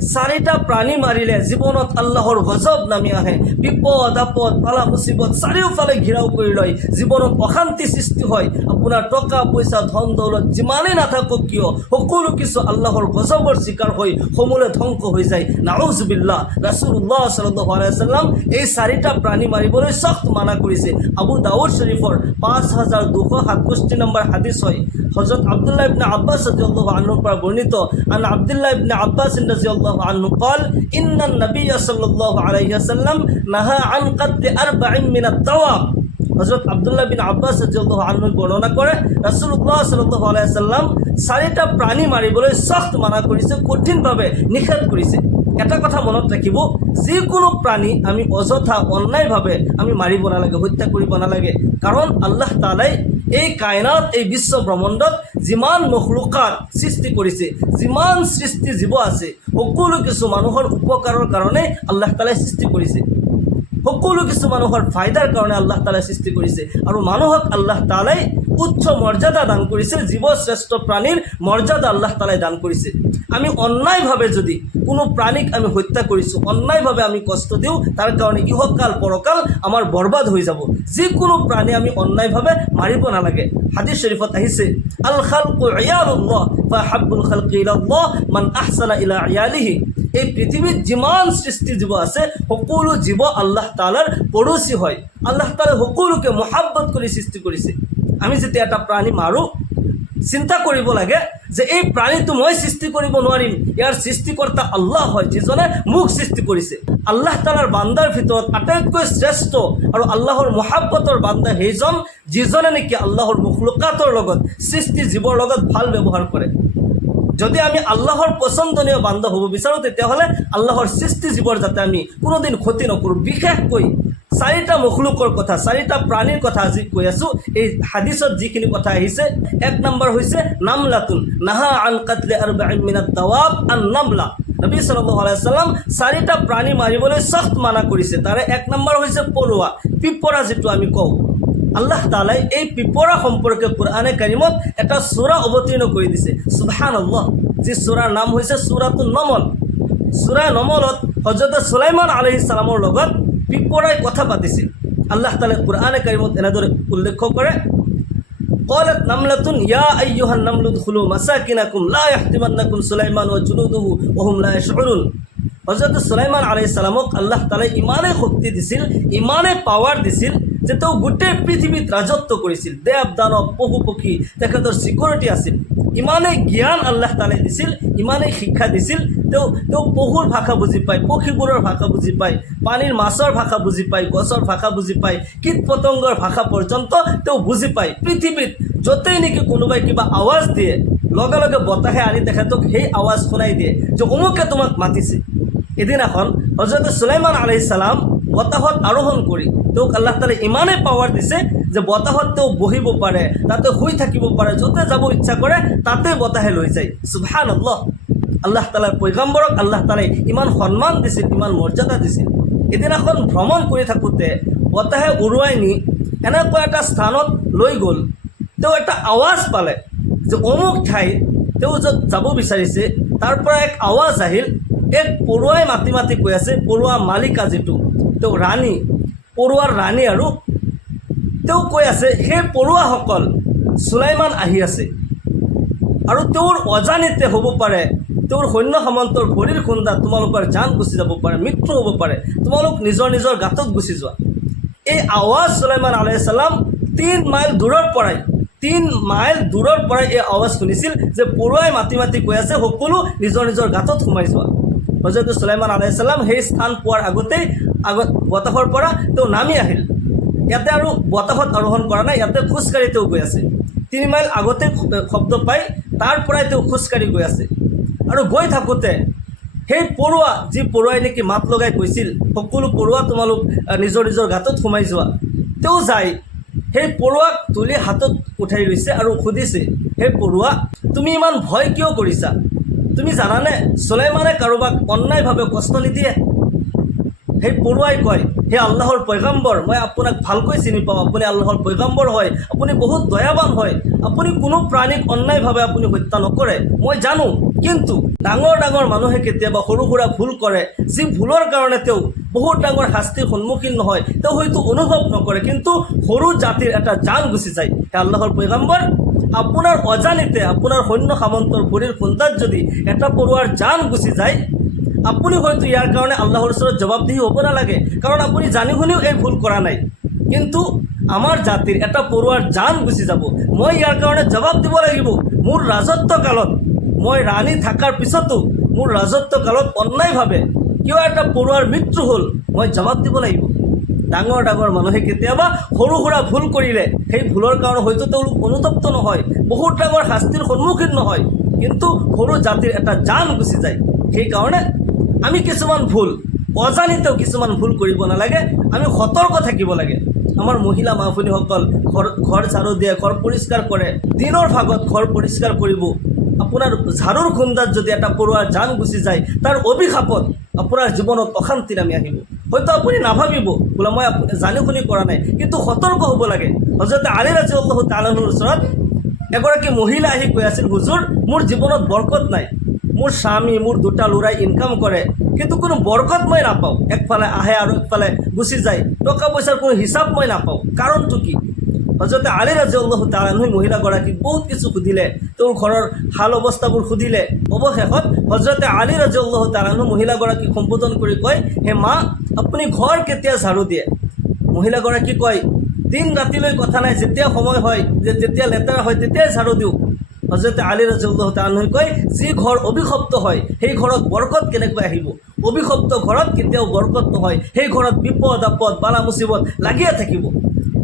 চাৰিটা প্ৰাণী মাৰিলে জীৱনত আল্লাহৰ গজব নামি আহে, বিপদ আপদ পালা মুচিবত চাৰিওফালে ঘেৰাও কৰি লয়, জীৱনত অশান্তি সৃষ্টি হয়। আপোনাৰ টকা পইচা ধন দৌলত যিমানেই নাথাকক কিয় সকলো কিছু আল্লাহৰ গজবৰ চিকাৰ হৈ সমূলে ধ্বংস হৈ যায়। নাউজুবিল্লাহ। ৰাসূলুল্লাহ সাল্লাল্লাহু আলাইহি ওয়াসাল্লাম এই চাৰিটা প্ৰাণী মাৰিবলৈ সখ্ত মানা কৰিছে। আবু দাউদ শৰীফৰ 5267 নম্বৰ হাদিছ হয়। হযৰত আব্দুল্লাহ ইবনে আব্বাস ৰাদিয়াল্লাহু আনহুৰ পৰা বর্ণিত, আন আব্দুল্লাহ ইবনে আব্বাস রাদিয়াল্লাহু আনহু قال ان النبي صلى الله عليه وسلم نهى عن قتل 40 من الدواب। হযরত আব্দুল্লাহ বিন আব্বাস রাদিয়াল্লাহু আনহু বর্ণনা করে রাসূলুল্লাহ সাল্লাল্লাহু আলাইহি ওয়াসাল্লাম চাৰিটা প্ৰাণী মাৰিবলৈ সখ্ত মানা কৰিছে, কঠিনভাৱে নিষেধ কৰিছে। এটা কথা মনত ৰাখিব, যিকোনো প্ৰাণী আমি অযথা অন্যায়ভাৱে আমি মাৰিব নালাগে, হত্যা কৰিব নালাগে। কাৰণ আল্লাহ তাআলাই এই কায়নাত, এই বিশ্ব ব্ৰহ্মাণ্ডত যিমান মখলুকাত সৃষ্টি কৰিছে, যিমান সৃষ্টি জীৱ আছে, সকলো কিছু মানুহৰ উপকাৰৰ কাৰণে আল্লাহ তাআলাই সৃষ্টি কৰিছে, সকলো কিছু মানুহৰ ফায়দাৰ কাৰণে আল্লাহ তাআলাই সৃষ্টি কৰিছে। আৰু মানুহক আল্লাহ তাআলাই উচ্চ মৰ্যাদা দান কৰিছে, জীৱ শ্ৰেষ্ঠ প্ৰাণীৰ মৰ্যাদা আল্লাহ তাআলাই দান কৰিছে। আমি অন্যায়ভাৱে যদি কোনো প্ৰাণীক আমি হত্যা কৰিছোঁ, অন্যায়ভাৱে আমি কষ্ট দিওঁ, তাৰ কাৰণে ইহকাল পৰকাল আমাৰ বৰবাদ হৈ যাব। যিকোনো প্ৰাণী আমি অন্যায়ভাৱে মাৰিব নালাগে। হাদিছ শৰীফত আহিছে, আল খালকু ইয়ালুল্লাহ ফাহাব্বুল খালকি ইলাল্লাহ মান আহসানা ইলা ইয়ালিহি। এই পৃথিৱীত যিমান সৃষ্টি জীৱ আছে, সকলো জীৱ আল্লাহ তাআলাৰ পড়োশী হয়। আল্লাহ তাআলা সকলোকে মহাব্বত কৰি সৃষ্টি কৰিছে। আমি যেতিয়া এটা প্ৰাণী মাৰোঁ, চিন্তা কৰিব লাগে যে এই প্ৰাণীটো মই সৃষ্টি কৰিব নোৱাৰিম, ইয়াৰ সৃষ্টিকৰ্তা আল্লাহ হয়, যিজনে মোক সৃষ্টি কৰিছে। আল্লাহ তাআলাৰ বান্দাৰ ভিতৰত আটাইতকৈ শ্ৰেষ্ঠ আৰু আল্লাহৰ মহাব্বতৰ বান্দা সেইজন যিজনে নেকি আল্লাহৰ মখলুকাতৰ লগত, সৃষ্টি জীৱৰ লগত ভাল ব্যৱহাৰ কৰে। যদি আমি আল্লাহৰ পচন্দনীয় বান্দা হ'ব বিচাৰোঁ, তেতিয়াহ'লে আল্লাহৰ সৃষ্টি জীৱৰ যাতে আমি কোনোদিন ক্ষতি নকৰোঁ। বিশেষকৈ চাৰিটা মখলুকৰ কথা, চাৰিটা প্ৰাণীৰ কথা আজি কৈ আছোঁ। এই হাদিছত যিখিনি কথা আহিছে, 1 নম্বৰ হৈছে নামলাতুন নাহা আন কাতলে আৰবাইন মিনাত দাৱাব আন নামলা। নবী সাল্লাল্লাহু আলাইহি ওয়াসাল্লাম চাৰিটা প্ৰাণী মাৰিবলৈ সখ্ত মানা কৰিছে। তাৰে 1 নম্বৰ হৈছে পৰুৱা, পিপৰা যিটো আমি কওঁ। আল্লাহ তাআলাই এই পিপৰা সম্পৰ্কে কোৰআনে কাৰিমত এটা সূৰা অৱতীৰ্ণ কৰি দিছে। সুবহানাল্লাহ। যি সূৰাৰ নাম হৈছে সূৰাতুন নমল। সূৰা নমলত হযৰত সুলাইমান আলাইহিস সালামৰ লগত পিপৰাই কথা পাতিছিল। আল্লাহ তাআলা কোৰআনে কাৰিমত এনেদৰে উল্লেখ কৰে, قالت نملة يا أيها النمل ادخلوا مساكنكم لا يحطمنكم سليمان وجنوده وهم لا يشعرون। হযরত সুলাইমান আলাইহিস সালামক আল্লাহ তাআলা ইমানে শক্তি দিছিল, ইমানে পাৱাৰ দিছিল যে তেওঁ গোটেই পৃথিৱীত ৰাজত্ব কৰিছিল। দেৱ দানৱ পশু পক্ষী তেখেতৰ সিকিউৰিটি আছিল। ইমানেই জ্ঞান আল্লাহ তাআলাই দিছিল, ইমানেই শিক্ষা দিছিল, তেওঁ পশুৰ ভাষা বুজি পায়, পক্ষীবোৰৰ ভাষা বুজি পায়, পানীৰ মাছৰ ভাষা বুজি পায়, গছৰ ভাষা বুজি পায়, কীট পতংগৰ ভাষা পৰ্যন্ত তেওঁ বুজি পায়। পৃথিৱীত য'তেই নেকি কোনোবাই কিবা আৱাজ দিয়ে, লগে লগে বতাহে আনি তেখেতক সেই আৱাজ শুনাই দিয়ে যে অমুকে তোমাক মাতিছে। এদিনাখন হযৰত সুলাইমান আলাইহিস সালাম বতাহত আৰোহণ কৰি তেওঁক আল্লাহ তাআলাই ইমানেই পাৱাৰ দিছে যে বতাহত তেওঁ বহিব পাৰে, তাতে শুই থাকিব পাৰে, য'তে যাব ইচ্ছা কৰে তাতে বতাহে লৈ যায়। সুবহানাল্লাহ। আল্লাহ তাআলাৰ পয়গম্বৰক আল্লাহ তাআলাই ইমান সন্মান দিছিল, ইমান মৰ্যাদা দিছিল। এদিনাখন ভ্ৰমণ কৰি থাকোঁতে বতাহে উৰুৱাই নি এনেকুৱা এটা স্থানত লৈ গ'ল। তেওঁ এটা আৱাজ পালে যে অমুক ঠাইত তেওঁ য'ত যাব বিচাৰিছে তাৰ পৰা এক আৱাজ আহিল। এক পৰুৱাই মাতি মাতি কৈ আছে, পৰুৱা মালিকা যিটো, তেওঁ ৰাণী, পৰুৱাৰ ৰাণী, আৰু তেওঁ কৈ আছে, সেই পৰুৱাসকল সুলাইমান আহি আছে আৰু তেওঁৰ অজানিতে হ'ব পাৰে তেওঁৰ সৈন্য সামন্তৰ ভৰিৰ খুন্দা তোমালোকৰ জান গুচি যাব পাৰে, মৃত্যু হ'ব পাৰে, তোমালোক নিজৰ নিজৰ গাঁতত গুচি যোৱা। এই আৱাজ সুলাইমান আলাইহিস সালাম 3 মাইল দূৰৰ পৰাই এই আৱাজ শুনিছিল যে পৰুৱাই মাতি মাতি কৈ আছে সকলো নিজৰ নিজৰ গাঁতত সোমাই যোৱা। হযৰত সুলাইমান আলাইহিস সালাম সেই স্থান পোৱাৰ আগত বতাহৰ পৰা তেওঁ নামি আহিল। ইয়াতে আৰু বতাহত আৰোহণ কৰা নাই, ইয়াতে খোজকাঢ়ি তেওঁ গৈ আছে। 3 মাইল আগতে শব্দ পাই তাৰ পৰাই তেওঁ খোজকাঢ়ি গৈ আছে। আৰু গৈ থাকোঁতে সেই পৰুৱা, যি পৰুৱাই নেকি মাত লগাই কৈছিল সকলো পৰুৱা তোমালোক নিজৰ নিজৰ গাঁতত সোমাই যোৱা, তেওঁ যায় সেই পৰুৱাক তুলি হাতত উঠাই লৈছে আৰু সুধিছে, হে পৰুৱা, তুমি ইমান ভয় কিয় কৰিছা? তুমি জানানে সুলাইমানে কাৰোবাক অন্যায়ভাৱে কষ্ট নিদিয়ে? সেই পৰুৱাই কয়, হে আল্লাহৰ পয়গম্বৰ, মই আপোনাক ভালকৈ চিনি পাওঁ, আপুনি আল্লাহৰ পয়গম্বৰ হয়, আপুনি বহুত দয়াবান হয়, আপুনি কোনো প্ৰাণীক অন্যায়ভাৱে আপুনি হত্যা নকৰে, মই জানো। কিন্তু ডাঙৰ ডাঙৰ মানুহে কেতিয়াবা সৰু সুৰা ভুল কৰে, যি ভুলৰ কাৰণে তেওঁ বহুত ডাঙৰ শাস্তিৰ সন্মুখীন নহয়, তেওঁ হয়তো অনুভৱ নকৰে, কিন্তু সৰু জাতিৰ এটা জান গুচি যায়। হে আল্লাহৰ পয়গম্বৰ, আপোনাৰ অজানিতে আপোনাৰ সৈন্য সামন্তৰ ভৰিৰ খুন্দাত যদি এটা পৰুৱাৰ জান গুচি যায়, আপুনি হয়তো ইয়াৰ কাৰণে আল্লাহৰ ওচৰত জবাবদিহি হ'ব নালাগে, কাৰণ আপুনি জানি শুনিও এই ভুল কৰা নাই। কিন্তু আমাৰ জাতিৰ এটা পৰুৱাৰ জান গুচি যাব, মই ইয়াৰ কাৰণে জবাব দিব লাগিব। মোৰ ৰাজত্ব কালত, মই ৰাণী থকাৰ পিছতো মোৰ ৰাজত্ব কালত অন্যায়ভাৱে কিয় এটা পৰুৱাৰ মৃত্যু হ'ল, মই জবাব দিব লাগিব। ডাঙৰ ডাঙৰ মানুহে কেতিয়াবা সৰু সুৰা ভুল কৰিলে সেই ভুলৰ কাৰণে হয়তো তেওঁলোক অনুতপ্ত নহয়, বহুত ডাঙৰ শাস্তিৰ সন্মুখীন নহয়, কিন্তু সৰু জাতিৰ এটা জান গুচি যায়। সেইকাৰণে আমি কিছুমান ভুল, অজানিতেও কিছুমান ভুল কৰিব নালাগে, আমি সতৰ্ক থাকিব লাগে। আমাৰ মহিলা মা ভনীসকল ঘৰ ঝাৰু দিয়ে, ঘৰ পৰিষ্কাৰ কৰে, দিনৰ ভাগত ঘৰ পৰিষ্কাৰ কৰিব। আপোনাৰ ঝাৰুৰ খুন্দাত যদি এটা পৰুৱাৰ জান গুচি যায়, তাৰ অভিশাপত আপোনাৰ জীৱনত অশান্তি নামি আহিব। হয়তো আপুনি নাভাবিব বোলে মই জানি শুনি কৰা নাই, কিন্তু সতৰ্ক হ'ব লাগে। হজৰতে আলী ৰাদিয়াল্লাহু তাআলা আনহুৰ ওচৰত এগৰাকী মহিলা আহি কৈ আছিল, হুজুৰ মোৰ জীৱনত বৰকত নাই, মোৰ স্বামী মোৰ দুটা ল'ৰাই ইনকাম কৰে, কিন্তু কোনো বৰকত মই নাপাওঁ, একফালে আহে আৰু একফালে গুচি যায়, টকা পইচাৰ কোনো হিচাপ মই নাপাওঁ, কাৰণটো কি? হজৰতে আলী ৰাদিয়াল্লাহু তাআলা আনহু মহিলাগৰাকীক বহুত কিছু সুধিলে, তেওঁৰ ঘৰৰ হাল অৱস্থাবোৰ সুধিলে। অৱশেষত হজৰতে আলী ৰাদিয়াল্লাহু তাআলা আনহু মহিলাগৰাকীক সম্বোধন কৰি কয়, হে মা, আপুনি ঘৰ কেতিয়া ঝাৰু দিয়ে? মহিলাগৰাকী কয়, দিন ৰাতিলৈ কথা নাই, যেতিয়া সময় হয়, যেতিয়া লেতেৰা হয় তেতিয়াই ঝাৰু দিওঁ। হজৰতে আলী ৰাদিয়াল্লাহু তাআলা আনহুই কয়, যি ঘৰ অভিশপ্ত হয় সেই ঘৰত বৰকত কেনেকৈ আহিব? অভিশপ্ত ঘৰত কেতিয়াও বৰকত নহয়, সেই ঘৰত বিপদ আপদ বালা মুচিবত লাগিয়ে থাকিব।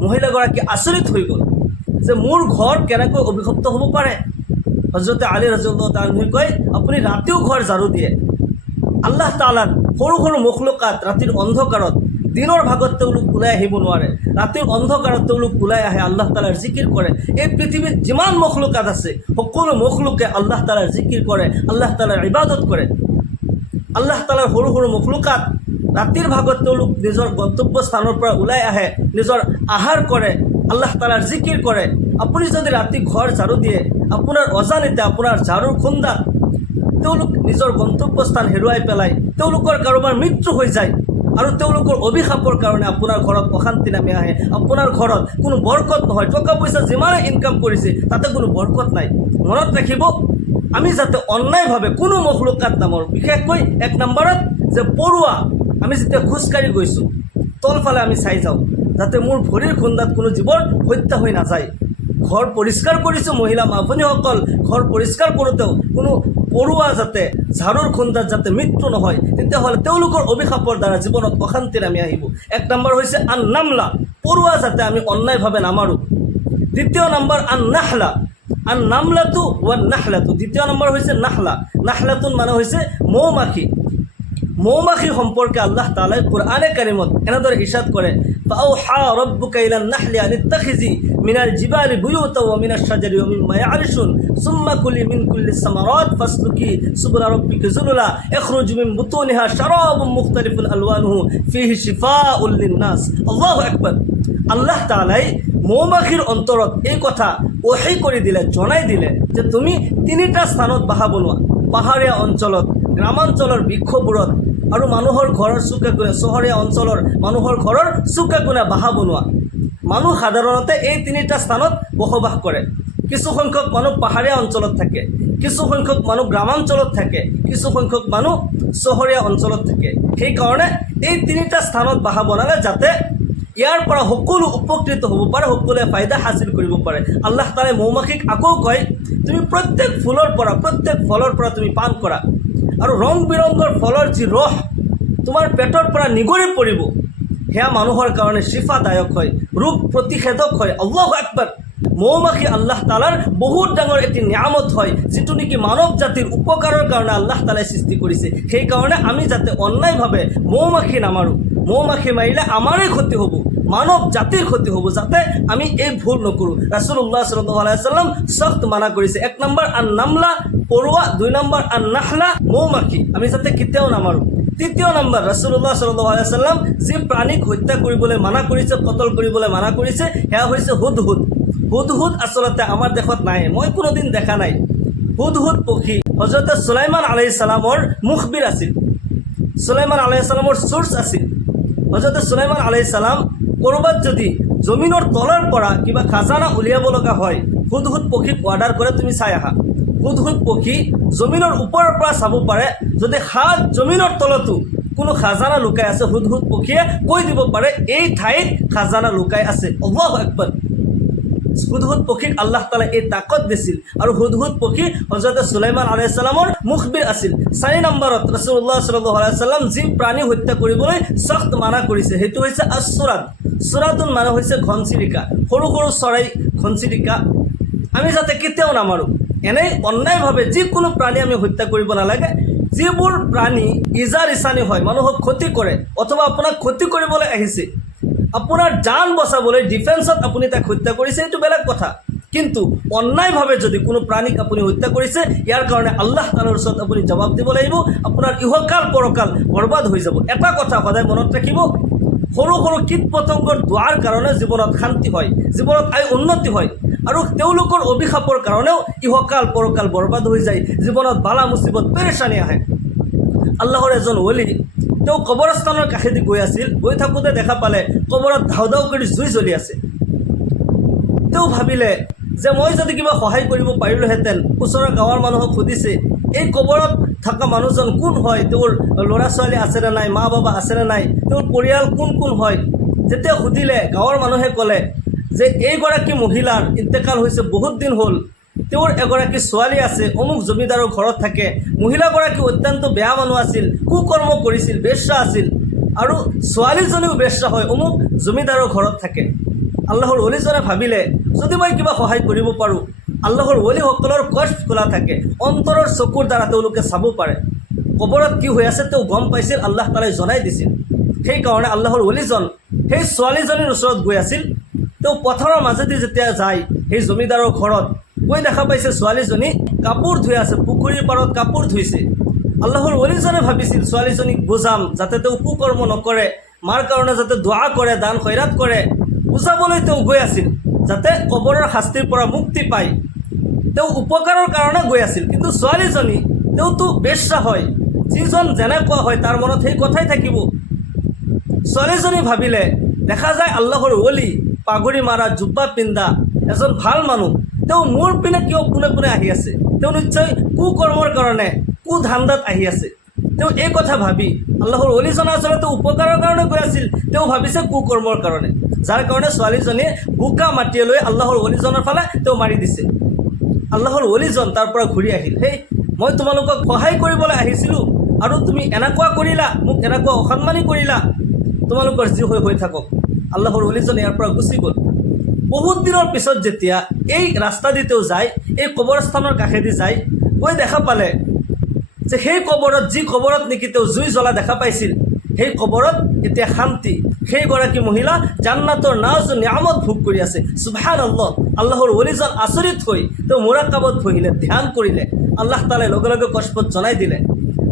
মহিলাগৰাকী আচৰিত হৈ গ'ল যে মোৰ ঘৰ কেনেকৈ অভিশপ্ত হ'ব পাৰে? হজৰতে আলী ৰাদিয়াল্লাহু তাআলা আনহুই কয়, আপুনি ৰাতিও ঘৰ ঝাৰু দিয়ে। আল্লাহ তাআলাৰ সৰু সৰু মখলুকাত ৰাতিৰ অন্ধকাৰত, দিনৰ ভাগত তেওঁলোক ওলাই আহিব নোৱাৰে, ৰাতিৰ অন্ধকাৰত তেওঁলোক ওলাই আহে, আল্লাহ তাআলাৰ জিকিৰ কৰে। এই পৃথিৱীত যিমান মখলুকাত আছে সকলো মখলুকে আল্লাহ তাআলাৰ জিকিৰ কৰে, আল্লাহ তাআলাৰ ইবাদত কৰে। আল্লাহ তাআলাৰ সৰু সৰু মখলুকাত ৰাতিৰ ভাগত তেওঁলোক নিজৰ গন্তব্য স্থানৰ পৰা ওলাই আহে, নিজৰ আহাৰ কৰে, আল্লাহ তাআলাৰ জিকিৰ কৰে। আপুনি যদি ৰাতি ঘৰ ঝাৰু দিয়ে, আপোনাৰ অজানিতে আপোনাৰ ঝাৰুৰ খুন্দাত তেওঁলোক নিজৰ গন্তব্যস্থান হেৰুৱাই পেলায়, তেওঁলোকৰ কাৰোবাৰ মৃত্যু হৈ যায়, আৰু তেওঁলোকৰ অভিশাপৰ কাৰণে আপোনাৰ ঘৰত অশান্তি নামি আহে, আপোনাৰ ঘৰত কোনো বৰকত নহয়, টকা পইচা যিমানে ইনকাম কৰিছে তাতে কোনো বৰকত নাই। মনত ৰাখিব, আমি যাতে অন্যায়ভাৱে কোনো মখলুকাত নামৰ, বিশেষকৈ এক নম্বৰত যে পৰুৱা, আমি যেতিয়া খোজকাঢ়ি গৈছোঁ তলফালে আমি চাই যাওঁ, যাতে মোৰ ভৰিৰ খুন্দাত কোনো জীৱৰ হত্যা হৈ নাযায়। ঘৰ পৰিষ্কাৰ কৰিছোঁ, মহিলা মা ভনীসকল ঘৰ পৰিষ্কাৰ কৰোঁতেও কোনো পৰুৱা যাতে ঝাৰুৰ খুন্দাত যাতে মৃত্যু নহয়, তেতিয়াহ'লে তেওঁলোকৰ অভিশাপৰ দ্বাৰা জীৱনত অশান্তি নামি আহিব। এক নম্বৰ হৈছে আন নামলা, পৰুৱা যাতে আমি অন্যায়ভাৱে নামাৰোঁ। দ্বিতীয় নম্বৰ আন নাহলা, আন নামলাটো ওয়ান নাহলাটো। দ্বিতীয় নম্বৰ হৈছে নাহলা, নাহলাতুন মানে হৈছে মৌমাখি। মৌমাখি সম্পৰ্কে আল্লাহ তাআলাই কুৰআনে কাৰিমত এনেদৰে ইৰশাদ কৰে, ফাআউহা রাব্বুকা ইলান নাহলি আন ইত্তাখিজি মিনাল জিবালি বুয়ুতা ওয়া মিনাশ শাজারি ওয়া মিম্মা ইয়া'রিশুন সুম্মা কুলি মিন কুল্লিস সামারাত ফাসলুকি সুবুলা রাব্বিকা যুলুলা ইখরুজু মিন বুতুনিহা শারাবুন মুখতালিফুন আলওয়ানুহু ফীহি শিফাউল লিন-নাস। আল্লাহু আকবার। আল্লাহ তাআলাই মৌমাখিৰ অন্তৰত এই কথা ওহী কৰি দিলে, জনাই দিলে যে তুমি তিনিটা স্থানত বাহা বনোৱা, পাহাৰীয়া অঞ্চলত, গ্ৰামাঞ্চলৰ বৃক্ষবোৰত, আৰু মানুহৰ ঘৰৰ চুকে কোণে, চহৰীয়া অঞ্চলৰ মানুহৰ ঘৰৰ চুকে কোণে বাহা বনোৱা। মানুহ সাধাৰণতে এই তিনিটা স্থানত বসবাস কৰে। কিছু সংখ্যক মানুহ পাহাৰীয়া অঞ্চলত থাকে, কিছু সংখ্যক মানুহ গ্ৰামাঞ্চলত থাকে, কিছু সংখ্যক মানুহ চহৰীয়া অঞ্চলত থাকে। সেইকাৰণে এই তিনিটা স্থানত বাহা বনালে যাতে ইয়াৰ পৰা সকলো উপকৃত হ'ব পাৰে, সকলোৱে ফায়দা হাসিল কৰিব পাৰে। আল্লাহ তাআলাই মৌমাখিক আকৌ কয়, তুমি প্ৰত্যেক ফুলৰ পৰা, প্ৰত্যেক ফলৰ পৰা তুমি পান কৰা, আৰু ৰং বিৰঙৰ ফলৰ যি ৰস তোমাৰ পেটৰ পৰা নিগৰি পৰিব, সেয়া মানুহৰ কাৰণে শিফাদায়ক হয়, ৰোগ প্ৰতিষেধক হয়। আল্লাহু আকবাৰ। মৌমাখি আল্লাহ তাআলাৰ বহুত ডাঙৰ এটি নিয়ামত হয়, যিটো নেকি মানৱ জাতিৰ উপকাৰৰ কাৰণে আল্লাহ তাআলাই সৃষ্টি কৰিছে। সেইকাৰণে আমি যাতে অন্যায়ভাৱে মৌমাখি নামাৰোঁ, মৌমাখি মাৰিলে আমাৰেই ক্ষতি হ'ব, মানৱ জাতিৰ ক্ষতি হ'ব, যাতে আমি এই ভুল নকৰোঁ। ৰাসূলুল্লাহ সাল্লাল্লাহু আলাইহি ওয়াসাল্লাম সখ্ত মানা কৰিছে। এক নম্বৰ আন নামলা, পৰুৱা, দুই নম্বৰ আন নাহলা, মৌমাখি, আমি যাতে কেতিয়াও নামাৰোঁ। তৃতীয় নম্বৰ, ৰাসূলুল্লাহ সাল্লাল্লাহু আলাইহি ওয়াসাল্লাম যি প্ৰাণীক হত্যা কৰিবলৈ মানা কৰিছে, কতল কৰিবলৈ মানা কৰিছে, সেয়া হৈছে হুদহুদ। হুদহুদ আচলতে আমাৰ দেশত নাই, মই কোনোদিন দেখা নাই। হুদহুদ পক্ষী হজৰত সুলাইমান আলাইহিস সালামৰ মুখবিৰ আছিল, সুলাইমান আলাইহিস সালামৰ সোৰ্স আছিল। হজৰত সুলাইমান আলাইহিস সালাম ক'ৰবাত যদি জমিনৰ তলৰ পৰা কিবা খাজানা উলিয়াব লগা হয়, হুদহুদ পক্ষীক অৰ্ডাৰ কৰে তুমি চাই আহা। হুদহুদ পক্ষী জমিনৰ ওপৰৰ পৰা চাব পাৰে, যদি হাত জমিনৰ তলতো কোনো খাজানা লুকাই আছে, হুদহুদ পক্ষীয়ে কৈ দিব পাৰে এই ঠাইত খাজানা লুকাই আছে। আল্লাহু আকবাৰ। হুদহুদ পক্ষীক আল্লাহ তাআলাই এই তাকত দিছিল, আৰু হুদহুদ পক্ষী হজৰত সুলাইমান আলাইহিস সালামৰ মুখবিৰ আছিল। 4 নম্বৰত ৰাসূলুল্লাহ সাল্লাল্লাহু আলাইহি ওয়াসাল্লাম যি প্ৰাণী হত্যা কৰিবলৈ সখ্ত মানা কৰিছে সেইটো হৈছে আসুৰাত। চুৰাতুন মানে হৈছে ঘনচিৰিকা, সৰু সৰু চৰাই ঘনচিৰিকা। আমি যাতে কেতিয়াও নামাৰোঁ, এনেই অন্যায়ভাৱে যিকোনো প্ৰাণী আমি হত্যা কৰিব নালাগে। যিবোৰ প্ৰাণী ইজাৰ ইছানি হয়, মানুহক ক্ষতি কৰে অথবা আপোনাক ক্ষতি কৰিবলৈ আহিছে, আপোনাৰ জান বচাবলৈ ডিফেন্সত আপুনি তাক হত্যা কৰিছে, এইটো বেলেগ কথা। কিন্তু অন্যায়ভাৱে যদি কোনো প্ৰাণীক আপুনি হত্যা কৰিছে, ইয়াৰ কাৰণে আল্লাহ তাআলাৰ ওচৰত আপুনি জবাব দিব লাগিব, আপোনাৰ ইহকাল পৰকাল বৰবাদ হৈ যাব। এটা কথা সদায় মনত ৰাখিব, সৰু সৰু কীট পতংগৰ দোৱাৰ কাৰণে জীৱনত শান্তি হয়, জীৱনত আয় উন্নতি হয়, আৰু তেওঁলোকৰ অভিশাপৰ কাৰণেও ইহকাল পৰকাল বৰবাদ হৈ যায়, জীৱনত বালা মুচিবত পেৰেচানি আহে। আল্লাহৰ এজন ওলি তেওঁ কবৰস্থানৰ কাষেদি গৈ আছিল, গৈ থাকোঁতে দেখা পালে কবৰত ধাও ধাও কৰি জুই জ্বলি আছে। তেওঁ ভাবিলে যে মই যদি কিবা সহায় কৰিব পাৰিলোহেঁতেন। ওচৰৰ গাঁৱৰ মানুহক সুধিছে এই কবৰত থকা মানুহজন কোন হয়, তেওঁৰ ল'ৰা ছোৱালী আছেনে নাই, মা বাবা আছেনে নাই, তেওঁৰ পৰিয়াল কোন কোন হয়। যেতিয়া সুধিলে গাঁৱৰ মানুহে ক'লে যে এইগৰাকী মহিলাৰ ইন্তেকাল হৈছে, বহুত দিন হ'ল, তেওঁৰ এগৰাকী ছোৱালী আছে, অমুক জমিদাৰৰ ঘৰত থাকে। মহিলাগৰাকী অত্যন্ত বেয়া মানুহ আছিল, কুকৰ্ম কৰিছিল, বেশ্যা আছিল, আৰু ছোৱালীজনীও বেশ্যা হয়, অমুক জমিদাৰৰ ঘৰত থাকে। আল্লাহৰ অলিজনে ভাবিলে যদি মই কিবা সহায় কৰিব পাৰোঁ। আল্লাহৰ অলিসকলৰ কষ্ট খোলা থাকে, অন্তৰৰ চকুৰ দ্বাৰা তেওঁলোকে চাব পাৰে। কবৰত কি হৈ আছে তেওঁ গম পাইছিল, আল্লাহ তাআলাই জনাই দিছিল। সেইকাৰণে আল্লাহৰ অলিজন সেই ছোৱালীজনীৰ ওচৰত গৈ আছিল। তেওঁ পথাৰৰ মাজেদি যেতিয়া যায় সেই জমিদাৰৰ ঘৰত গৈ দেখা পাইছে ছোৱালীজনী কাপোৰ ধুই আছে, পুখুৰীৰ পাৰত কাপোৰ ধুইছে। আল্লাহৰ অলিজনে ভাবিছিল ছোৱালীজনীক বুজাম যাতে তেওঁ কুকৰ্ম নকৰে, মাৰ কাৰণে যাতে দোৱা কৰে, দান খৈৰাত কৰে, বুজাবলৈ তেওঁ গৈ আছিল যাতে কবৰৰ শাস্তিৰ পৰা মুক্তি পায়। তেওঁ উপকাৰৰ কাৰণে গৈ আছিল। কিন্তু ছোৱালীজনী তেওঁতো বেশ্যা হয়, যিজন যেনেকুৱা হয় তাৰ মনত সেই কথাই থাকিব। ছোৱালীজনী ভাবিলে দেখা যায় আল্লাহৰ অলি, পাগুৰি মাৰা, জোব্বা পিন্ধা এজন ভাল মানুহ, তেওঁ মোৰ পিনে কিয় পোনে পোনে আহি আছে, তেওঁ নিশ্চয় কুকৰ্মৰ কাৰণে কুধান্দাত আহি আছে। তেওঁ এই কথা ভাবি আল্লাহৰ অলিজনে আচলতে উপকাৰৰ কাৰণে গৈ আছিল, তেওঁ ভাবিছে কুকৰ্মৰ কাৰণে, যাৰ কাৰণে ছোৱালীজনীয়ে বোকা মাটিয়ে লৈ আল্লাহৰ অলিজনৰ ফালে তেওঁ মাৰি দিছে। আল্লাহৰ অলিজন তাৰ পৰা ঘূৰি আহিল, সেই মই তোমালোকক সহায় কৰিবলৈ আহিছিলোঁ আৰু তুমি এনেকুৱা কৰিলা, মোক এনেকুৱা অসন্মানী কৰিলা, তোমালোকৰ যি হৈ থাকক। আল্লাহৰ অলিজন ইয়াৰ পৰা গুচি গ'ল। বহুত দিনৰ পিছত যেতিয়া এই ৰাস্তা দি তেওঁ যায়, এই কবৰস্থানৰ কাষেদি যায়, গৈ দেখা পালে যে সেই কবৰত, যি কবৰত নেকি তেওঁ জুই জ্বলা দেখা পাইছিল, সেই কবৰত এতিয়া শান্তি। সেইগৰাকী মহিলা জান্নাতৰ নাজ নিয়ামত ভোগ কৰি আছে। সুবহানাল্লাহ। আল্লাহৰ অলিজন আচৰিত হৈ তেওঁ মুৰাকাবত বহিলে, ধ্যান কৰিলে। আল্লাহ তাআলাই লগে লগে কচপত জনাই দিলে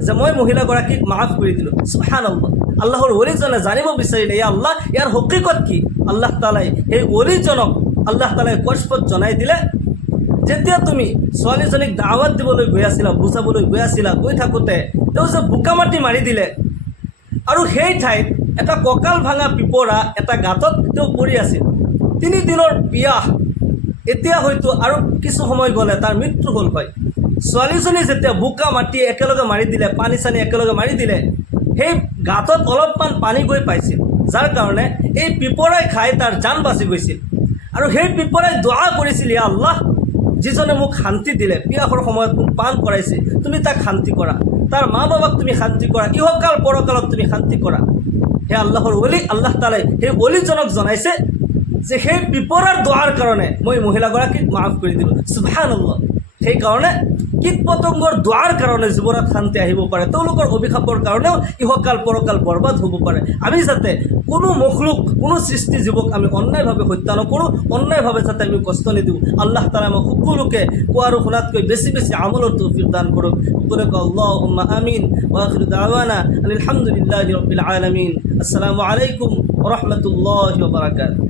যে মই মহিলাগৰাকীক মাফ কৰি দিলোঁ। সুবহানাল্লাহ। আল্লাহৰ অলিজনে জানিব বিচাৰিলে ইয়া আল্লাহ, ইয়াৰ হকীকত কি। আল্লাহ তাআলাই সেই অলিজনক আল্লাহ তাআলাই কচপত জনাই দিলে, যেতিয়া তুমি ছোৱালীজনীক দাৱাত দিবলৈ গৈ আছিলা, বুজাবলৈ গৈ আছিলা, গৈ থাকোঁতে তেওঁ যে বোকা মাটি মাৰি দিলে, আৰু সেই ঠাইত এটা কঁকাল ভাঙা পিপৰা এটা গাঁতত তেওঁ পৰি আছিল। 3 দিনৰ পিয়াহ, এতিয়া হয়তো আৰু কিছু সময় গ'লে তাৰ মৃত্যু হ'ল হয়। ছোৱালীজনী যেতিয়া বোকা মাটি একেলগে মাৰি দিলে, পানী চানী একেলগে মাৰি দিলে, সেই গাঁতত অলপমান পানী গৈ পাইছিল, যাৰ কাৰণে এই পিপৰাই খাই তাৰ জান বাচি গৈছিল। আৰু সেই পিপৰাই দোৱা কৰিছিল, ইয়া আল্লাহ, যিজনে মোক শান্তি দিলে, পিয়াহৰ সময়ত মোক পান কৰাইছে, তুমি তাক শান্তি কৰা, তাৰ মা বাবাক তুমি শান্তি কৰা, ইহকাল পৰকালত তুমি শান্তি কৰা। হে আল্লাহৰ অলি, আল্লাহ তাআলাই সেই অলিজনক জনাইছে যে সেই পিপৰাৰ দোৱাৰ কাৰণে মই মহিলাগৰাকীক মাফ কৰি দিলোঁ। সুবহানাল্লাহ। সেইকাৰণে কীট পতংগৰ দোৱাৰ কাৰণে জীৱনত শান্তি আহিব পাৰে, তেওঁলোকৰ অভিশাপৰ কাৰণেও ইহকাল পৰকাল বৰবাদ হ'ব পাৰে। আমি যাতে কোনো মখলুক, কোনো সৃষ্টি জীৱক আমি অন্যায়ভাৱে হত্যা নকৰোঁ, অন্যায়ভাৱে যাতে আমি কষ্ট নিদিওঁ। আল্লাহ তাআলা আমাক সকলোকে কোৱা আৰু শুনাতকৈ বেছি বেছি আমলৰ তৌফিক দান কৰক। সকলোকে আল্লাহুম্মা আমিন। ওয়া আখিৰু দাৱানা আলহামদুলিল্লাহি ৰাব্বিল আলামিন। আসসালামু আলাইকুম ওয়া ৰাহমাতুল্লাহি ওয়া বাৰাকাতুহু।